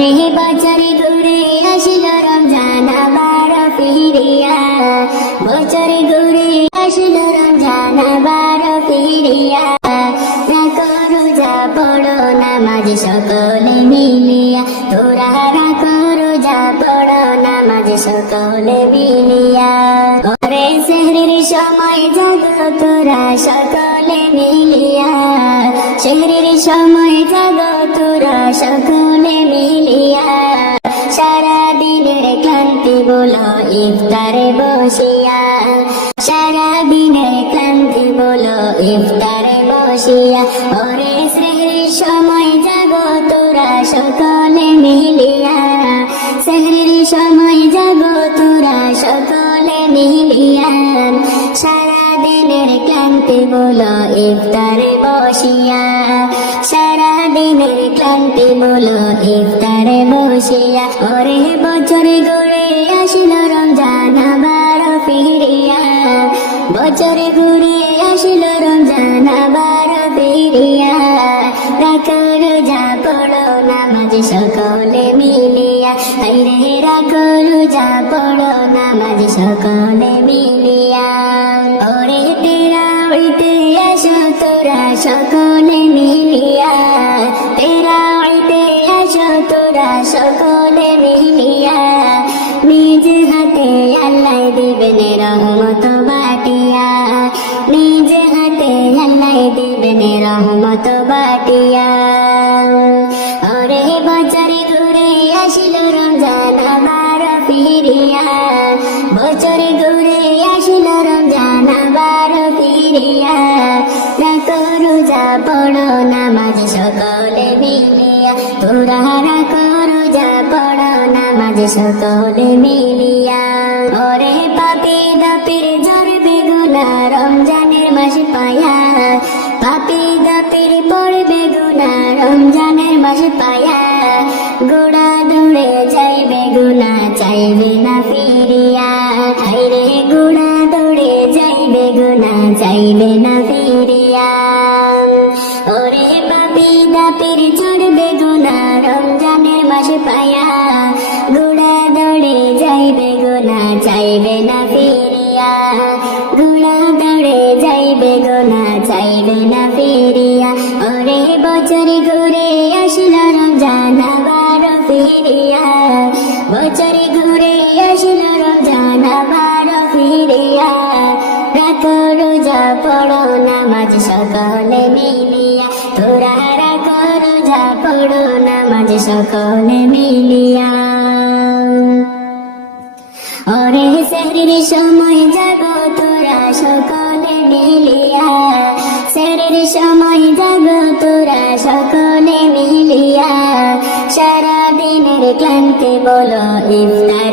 ওরে বছরে ঘুরে আসিল রমজান, আবার ফিরিয়া বছরে ঘুরে আসিল রমজান, আবার ফিরিয়া রাখো রোজা পড়ো, নামাজ সকলে মিলিয়া। তোরা রাখো রোজা পড়ো, নামাজ সকলে মিলিয়া। ওরে শহরের সময় জাগো, তোরা সকলে মিলিয়া। শহরের সময় জাগো তোরা সকলে মিলিয়া। সারা দিনের ক্লান্তি বলো, ইফতারে বসিয়া। সারা দিনের ক্লান্তি বলো, ইফতারে বসিয়া। ওরে শ্রেহীর সময় জাগো তোরা সকলে মিলিয়া। শহরের সময় জাগো তোরা সকলে মিলিয়া। সারা দিনের ক্লান্তি বলো, ইফতারে বসিয়া। সারা দিনের ক্লান্তি বলো, ইফতারে বসিয়া। ওরে বছরে ঘুরে আসিল রমজান, আবার ফিরিয়া। বছরে ঘুরে আসিল রমজান, আবার ফিরিয়া। রাখো রোজা পড়ো, নামাজ সকলে মিলিয়া। আইরে রাখো রোজা পড়ো, নামাজ সকলে মিলিয়া। হাতে আল্লাহ দিবেন রহমত বাটিয়া। নিজ হাতে আল্লাহ দিবেন রহমত বাটিয়া। ওরে বছরে ঘুরে আসিল রমজান আবার ফিরিয়া। বছরে ঘুরে আসিল রমজান আবার ফিরিয়া। রাখো রোজা পড়ো, নামাজ সকলে মিলিয়া। তোরা রাখো নামাজ সকলে মিলিয়া। ওরে পাপি দাপির ঝর বেগুনা, রমজানের মাস পায়া। পাপি দাপির পড়বে গুনা রমজানের মাস পায়া। গোড়া দৌড়ে যাইবে গুনা চাইবে না ফিরিয়া। হাইরে গোড়া দৌড়ে যাইবে গুনা চাইবে না ফিরিয়া। ওরে পাপি দাপির চড়বে গুনা রমজানের মাস পায়া। গোড়া দৌড়ে যাইবে গুনা চাইবে না ফিরিয়া। ওরে বছরে ঘুরে আসিল রমজান, আবার ফিরিয়া। বছরে ঘুরে আসিল রমজান, আবার ফিরিয়া। রাখো রোজা পড়ো, নামাজ সকলে মিলিয়া। তোরা রাখো রোজা পড়ো, নামাজ সকলে মিলিয়া। ওরে শরীর সময় তোরা সকলে মিলিয়া শরীর সময় যাব তোরা সকলে মিলিয়া সারা দিনের ক্লান্তি বলো ইফতার